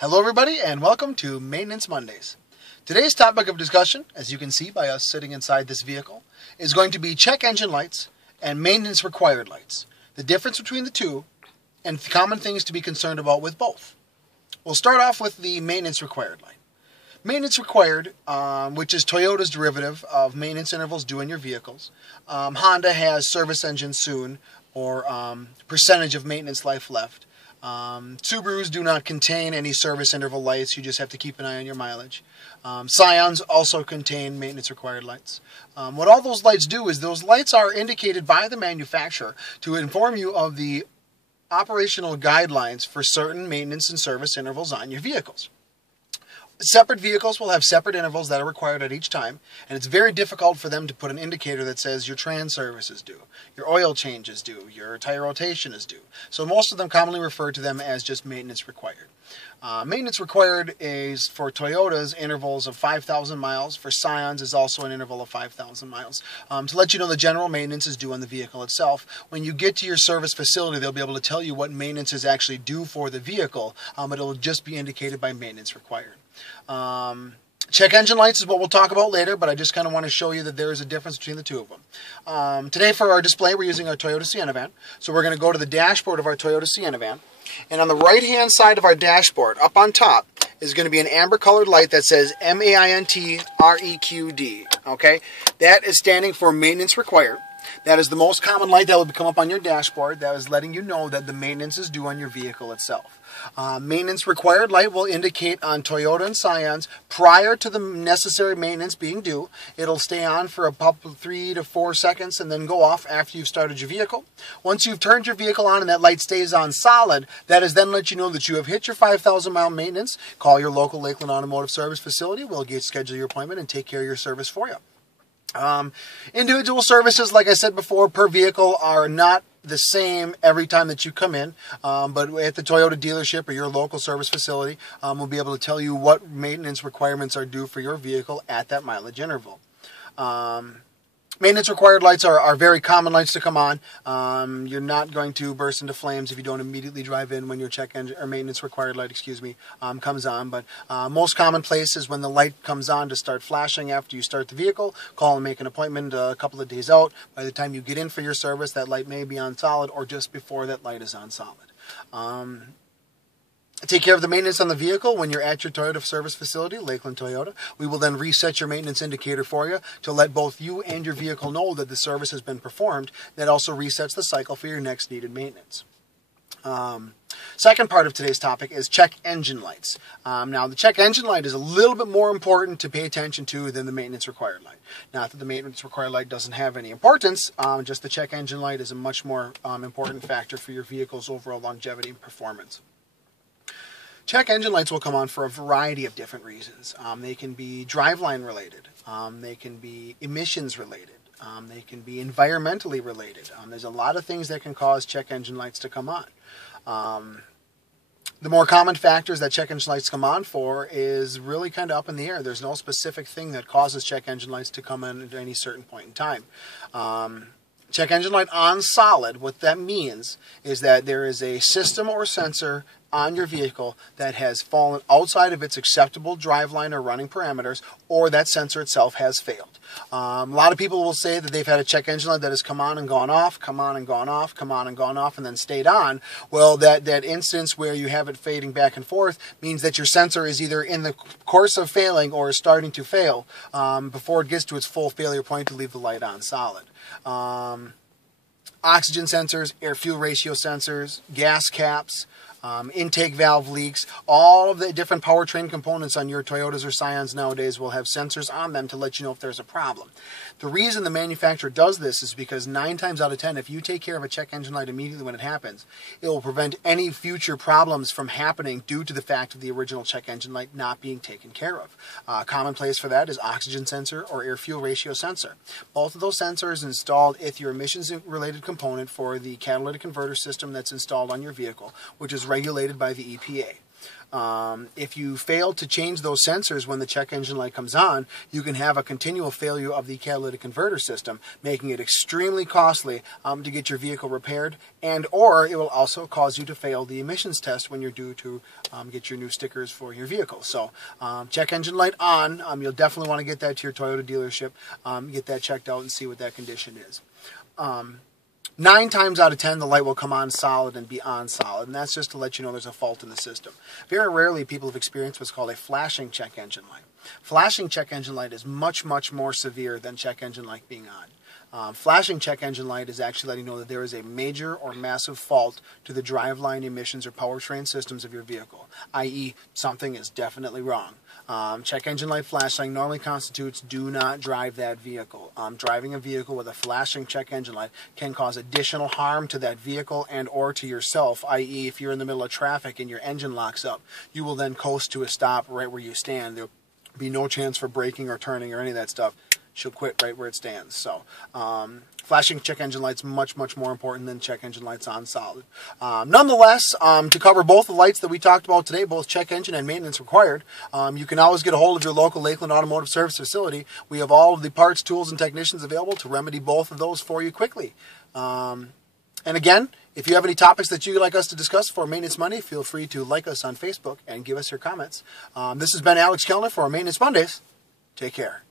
Hello everybody and welcome to Maintenance Mondays. Today's topic of discussion, as you can see by us sitting inside this vehicle, is going to be check engine lights and maintenance required lights. The difference between the two and common things to be concerned about with both. We'll start off with the maintenance required light. Maintenance required, which is Toyota's derivative of maintenance intervals due in your vehicles. Honda has service engine soon, or percentage of maintenance life left. Subarus do not contain any service interval lights. You just have to keep an eye on your mileage. Scions also contain maintenance required lights. What all those lights do is those lights are indicated by the manufacturer to inform you of the operational guidelines for certain maintenance and service intervals on your vehicles. Separate vehicles will have separate intervals that are required at each time, and it's very difficult for them to put an indicator that says your trans service is due, your oil change is due, your tire rotation is due. So most of them commonly refer to them as just maintenance required. Maintenance required is for Toyota's intervals of 5,000 miles. For Scions is also an interval of 5,000 miles. To let you know the general maintenance is due on the vehicle itself. When you get to your service facility, they'll be able to tell you what maintenance is actually due for the vehicle, but it'll just be indicated by maintenance required. Check engine lights is what we'll talk about later, but I just kind of want to show you that there is a difference between the two of them. Today for our display, we're using our Toyota Sienna van. So we're going to go to the dashboard of our Toyota Sienna van. And on the right-hand side of our dashboard, up on top, is going to be an amber-colored light that says MAINTREQD. Okay? That is standing for maintenance required. That is the most common light that will come up on your dashboard. That is letting you know that the maintenance is due on your vehicle itself. Maintenance required light will indicate on Toyota and Scions prior to the necessary maintenance being due. It'll stay on for about 3 to 4 seconds and then go off after you've started your vehicle. Once you've turned your vehicle on and that light stays on solid, that is then let you know that you have hit your 5,000 mile maintenance. Call your local Lakeland Automotive Service facility. We'll schedule your appointment and take care of your service for you. Individual services, like I said before, per vehicle are not the same every time that you come in, but at the Toyota dealership or your local service facility, we'll be able to tell you what maintenance requirements are due for your vehicle at that mileage interval. Maintenance required lights are very common lights to come on. You're not going to burst into flames if you don't immediately drive in when your check engine or maintenance required light, comes on. But most common place is when the light comes on to start flashing after you start the vehicle. Call and make an appointment a couple of days out. By the time you get in for your service, that light may be on solid or just before that light is on solid. Take care of the maintenance on the vehicle when you're at your Toyota service facility, Lakeland Toyota. We will then reset your maintenance indicator for you to let both you and your vehicle know that the service has been performed. That also resets the cycle for your next needed maintenance. Second part of today's topic is check engine lights. Now, the check engine light is a little bit more important to pay attention to than the maintenance required light. Not that the maintenance required light doesn't have any importance, just the check engine light is a much more important factor for your vehicle's overall longevity and performance. Check engine lights will come on for a variety of different reasons. They can be driveline related. They can be emissions related. They can be environmentally related. There's a lot of things that can cause check engine lights to come on. The more common factors that check engine lights come on for is really kind of up in the air. There's no specific thing that causes check engine lights to come on at any certain point in time. Check engine light on solid, what that means is that there is a system or sensor on your vehicle that has fallen outside of its acceptable driveline or running parameters, or that sensor itself has failed. A lot of people will say that they've had a check engine light that has come on and gone off, come on and gone off, come on and gone off, and then stayed on. Well, that instance where you have it fading back and forth means that your sensor is either in the course of failing or is starting to fail before it gets to its full failure point to leave the light on solid. Oxygen sensors, air-fuel ratio sensors, gas caps, intake valve leaks, all of the different powertrain components on your Toyotas or Scions nowadays will have sensors on them to let you know if there's a problem. The reason the manufacturer does this is because 9 times out of 10, if you take care of a check engine light immediately when it happens, it will prevent any future problems from happening due to the fact of the original check engine light not being taken care of. Common place for that is oxygen sensor or air-fuel ratio sensor. Both of those sensors installed at your emissions-related component for the catalytic converter system that's installed on your vehicle, which is regulated by the EPA. If you fail to change those sensors when the check engine light comes on, you can have a continual failure of the catalytic converter system, making it extremely costly to get your vehicle repaired, and or it will also cause you to fail the emissions test when you're due to get your new stickers for your vehicle. So check engine light on. You'll definitely want to get that to your Toyota dealership, get that checked out and see what that condition is. 9 times out of 10, the light will come on solid and be on solid, and that's just to let you know there's a fault in the system. Very rarely people have experienced what's called a flashing check engine light. Flashing check engine light is much, much more severe than check engine light being on. Flashing check engine light is actually letting you know that there is a major or massive fault to the driveline emissions or powertrain systems of your vehicle, i.e. something is definitely wrong. Check engine light flashing normally constitutes do not drive that vehicle. Driving a vehicle with a flashing check engine light can cause additional harm to that vehicle and or to yourself, i.e. if you're in the middle of traffic and your engine locks up, you will then coast to a stop right where you stand. There'll be no chance for braking or turning or any of that stuff. She'll quit right where it stands. So flashing check engine lights much, much more important than check engine lights on solid. Nonetheless, to cover both the lights that we talked about today, both check engine and maintenance required, you can always get a hold of your local Lakeland Automotive Service facility. We have all of the parts, tools, and technicians available to remedy both of those for you quickly. And again, if you have any topics that you'd like us to discuss for Maintenance Monday, feel free to like us on Facebook and give us your comments. This has been Alex Kellner for Maintenance Mondays. Take care.